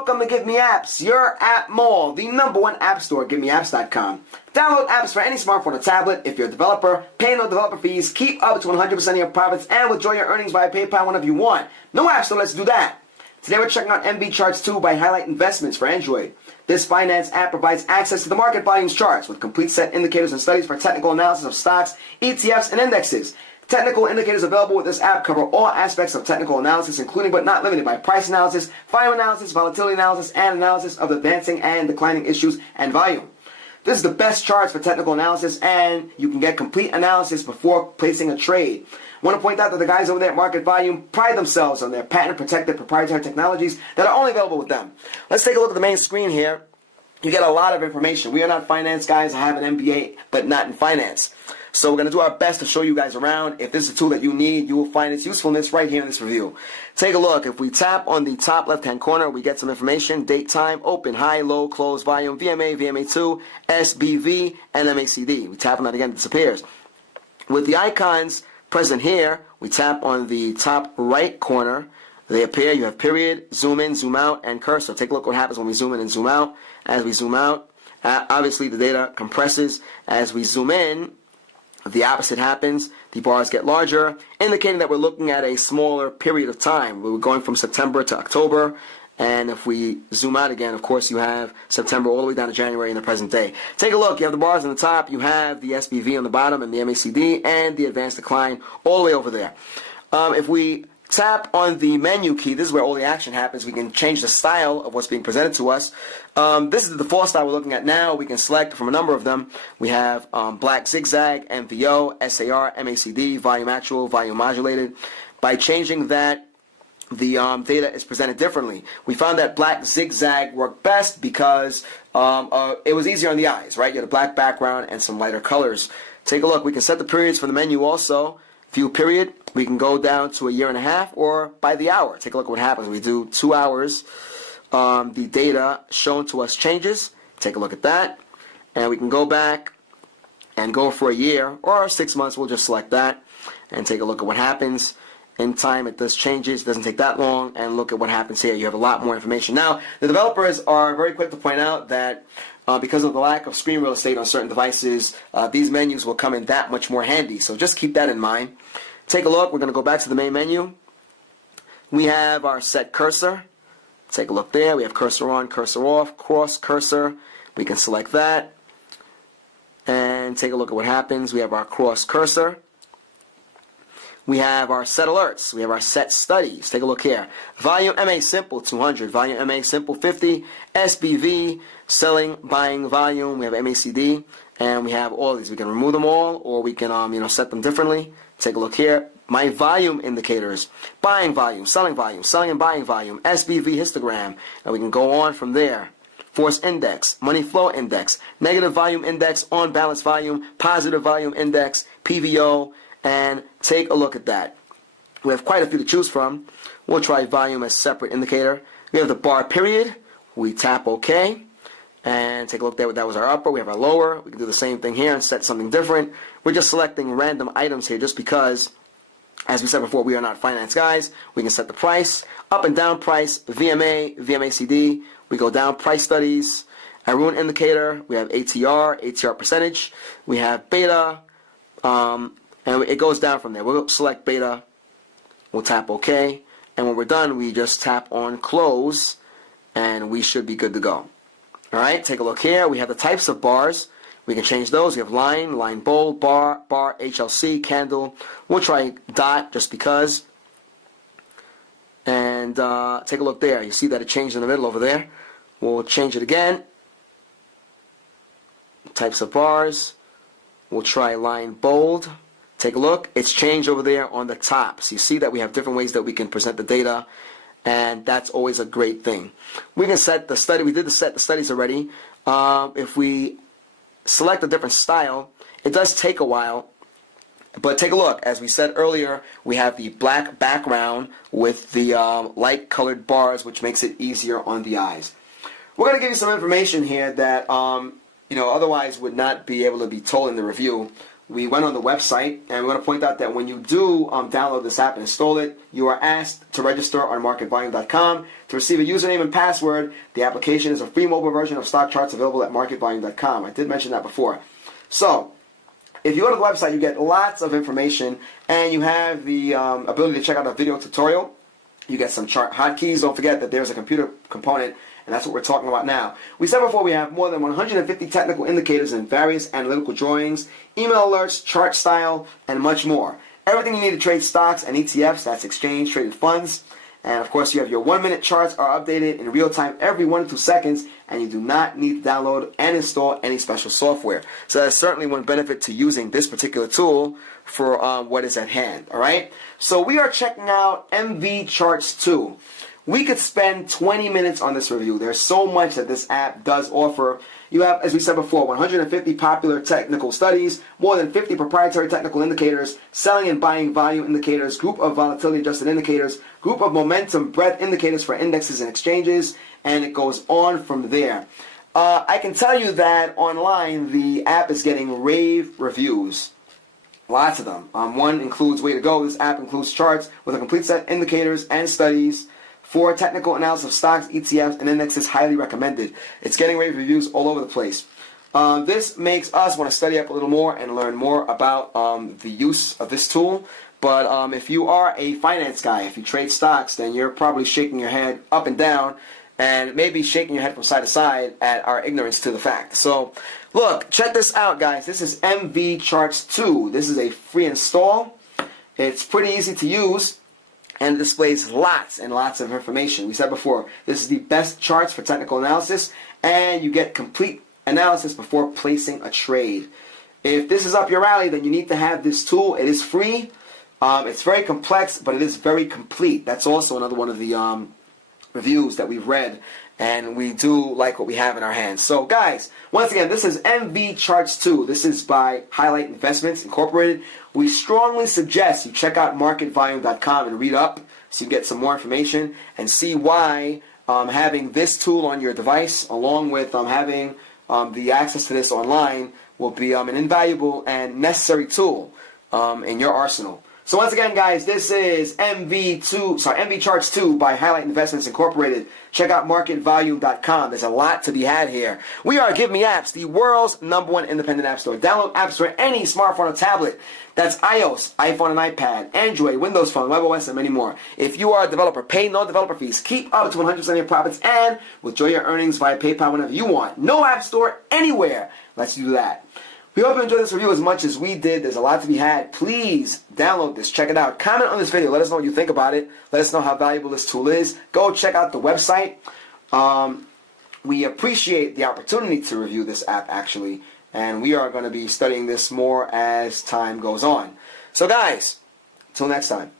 welcome to GiveMeApps, your app mall, the #1 app store, GiveMeApps.com. Download apps for any smartphone or tablet. If you're a developer, pay no developer fees, keep up to 100% of your profits, and withdraw your earnings via PayPal whenever you want. No app store lets you do that. Today we're checking out MB Charts 2 by Highlight Investments for Android. This finance app provides access to the market volumes charts with complete set indicators and studies for technical analysis of stocks, ETFs, and indexes. Technical indicators available with this app cover all aspects of technical analysis, including but not limited by price analysis, volume analysis, volatility analysis, and analysis of advancing and declining issues and volume. This is the best charts for technical analysis, and you can get complete analysis before placing a trade. I want to point out that the guys over there at MarketVolume pride themselves on their patent-protected proprietary technologies that are only available with them. Let's take a look at the main screen here. You get a lot of information. We are not finance guys. I have an MBA, but not in finance. So we're going to do our best to show you guys around. If this is a tool that you need, you will find its usefulness right here in this review. Take a look. If we tap on the top left-hand corner, we get some information. Date, time, open, high, low, close, volume, VMA, VMA2, SBV, and MACD. We tap on that again, it disappears. With the icons present here, we tap on the top right corner. They appear. You have period, zoom in, zoom out, and cursor. Take a look what happens when we zoom in and zoom out. As we zoom out, obviously the data compresses. As we zoom in, the opposite happens. The bars get larger, indicating that we're looking at a smaller period of time. We're going from September to October. And if we zoom out again, of course, you have September all the way down to January in the present day. Take a look. You have the bars on the top. You have the SBV on the bottom and the MACD and the advanced decline all the way over there. If we tap on the menu key, this is where all the action happens. We can change the style of what's being presented to us. This is the default style we're looking at now. We can select from a number of them. We have black zigzag, MVO, SAR, MACD, volume actual, volume modulated. By changing that, the data is presented differently. We found that black zigzag worked best because it was easier on the eyes, right? You had a black background and some lighter colors. Take a look. We can set the periods for the menu also. View period. We can go down to a year and a half or by the hour. Take a look at what happens. We do 2 hours. The data shown to us changes. Take a look at that. And we can go back and go for a year or 6 months. We'll just select that and take a look at what happens. In time, it does changes. It doesn't take that long. And look at what happens here. You have a lot more information. Now, the developers are very quick to point out that because of the lack of screen real estate on certain devices, these menus will come in that much more handy. So just keep that in mind. Take a look. We're going to go back to the main menu. We have our set cursor. Take a look there. We have cursor on, cursor off, cross cursor. We can select that. And take a look at what happens. We have our cross cursor. We have our set alerts. We have our set studies. Take a look here. Volume MA simple 200. Volume MA simple 50. SBV, selling, buying volume. We have MACD. And we have all of these. We can remove them all or we can set them differently. Take a look here. My volume indicators. Buying volume, selling and buying volume. SBV histogram. And we can go on from there. Force index, money flow index, negative volume index, on balance volume, positive volume index, PVO, and take a look at that. We have quite a few to choose from. We'll try volume as separate indicator. We have the bar period. We tap OK. And take a look there. That was our upper. We have our lower. We can do the same thing here and set something different. We're just selecting random items here just because, as we said before, we are not finance guys. We can set the price, up and down price, VMA, VMACD. We go down price studies, Arun indicator. We have ATR percentage. We have beta, and it goes down from there. We'll select beta. We'll tap OK. And when we're done, we just tap on close, and we should be good to go. All right, take a look here. We have the types of bars. We can change those. We have line, line bold, bar, HLC, candle. We'll try dot just because. And take a look there. You see that it changed in the middle over there. We'll change it again. Types of bars. We'll try line bold. Take a look. It's changed over there on the top. So you see that we have different ways that we can present the data. And that's always a great thing. We can set the study. We did set the studies already. If we select a different style, it does take a while. But take a look. As we said earlier, we have the black background with the light colored bars, which makes it easier on the eyes. We're going to give you some information here that otherwise would not be able to be told in the review. we went on the website, and we want to point out that when you do download this app and install it, you are asked to register on MarketVolume.com to receive a username and password. The application is a free mobile version of stock charts available at MarketVolume.com. I did mention that before. So, if you go to the website, you get lots of information, and you have the ability to check out a video tutorial. You get some chart hotkeys. Don't forget that there's a computer component, and that's what we're talking about now. We said before we have more than 150 technical indicators in various analytical drawings, email alerts, chart style, and much more. Everything you need to trade stocks and ETFs, that's exchange traded funds. And of course, you have your 1-minute charts are updated in real time every 1 to 2 seconds, and you do not need to download and install any special software. So that's certainly one benefit to using this particular tool for what is at hand. All right. So we are checking out MV Charts 2. We could spend 20 minutes on this review. There's so much that this app does offer. You have, as we said before, 150 popular technical studies, more than 50 proprietary technical indicators, selling and buying volume indicators, group of volatility adjusted indicators, group of momentum breadth indicators for indexes and exchanges, and it goes on from there. I can tell you that online the app is getting rave reviews. Lots of them. One includes Way to Go. This app includes charts with a complete set of indicators and studies. For technical analysis of stocks, ETFs, and indexes, highly recommended. It's getting rave reviews all over the place. This makes us want to study up a little more and learn more about the use of this tool. But if you are a finance guy, if you trade stocks, then you're probably shaking your head up and down and maybe shaking your head from side to side at our ignorance to the fact. So, look, check this out, guys. This is MV Charts 2. This is a free install. It's pretty easy to use, and displays lots and lots of information. We said before, this is the best charts for technical analysis, and you get complete analysis before placing a trade. If this is up your alley, then you need to have this tool. It is free. It's very complex, but it is very complete. That's also another one of the reviews that we've read, and we do like what we have in our hands. So guys, once again, this is MV Charts 2. This is by Highlight Investments Incorporated. We strongly suggest you check out MarketVolume.com and read up so you get some more information and see why having this tool on your device along with having the access to this online will be an invaluable and necessary tool in your arsenal. So once again, guys, this is MV Charts 2 by Highlight Investments Incorporated. Check out MarketVolume.com. There's a lot to be had here. We are GiveMeApps, the world's #1 independent app store. Download apps for any smartphone or tablet. That's iOS, iPhone and iPad, Android, Windows Phone, WebOS, and many more. If you are a developer, pay no developer fees. Keep up to 100% of your profits and withdraw your earnings via PayPal whenever you want. No app store anywhere lets you do that. We hope you enjoyed this review as much as we did. There's a lot to be had. Please download this. Check it out. Comment on this video. Let us know what you think about it. Let us know how valuable this tool is. Go check out the website. We appreciate the opportunity to review this app, actually. And we are going to be studying this more as time goes on. So, guys, until next time.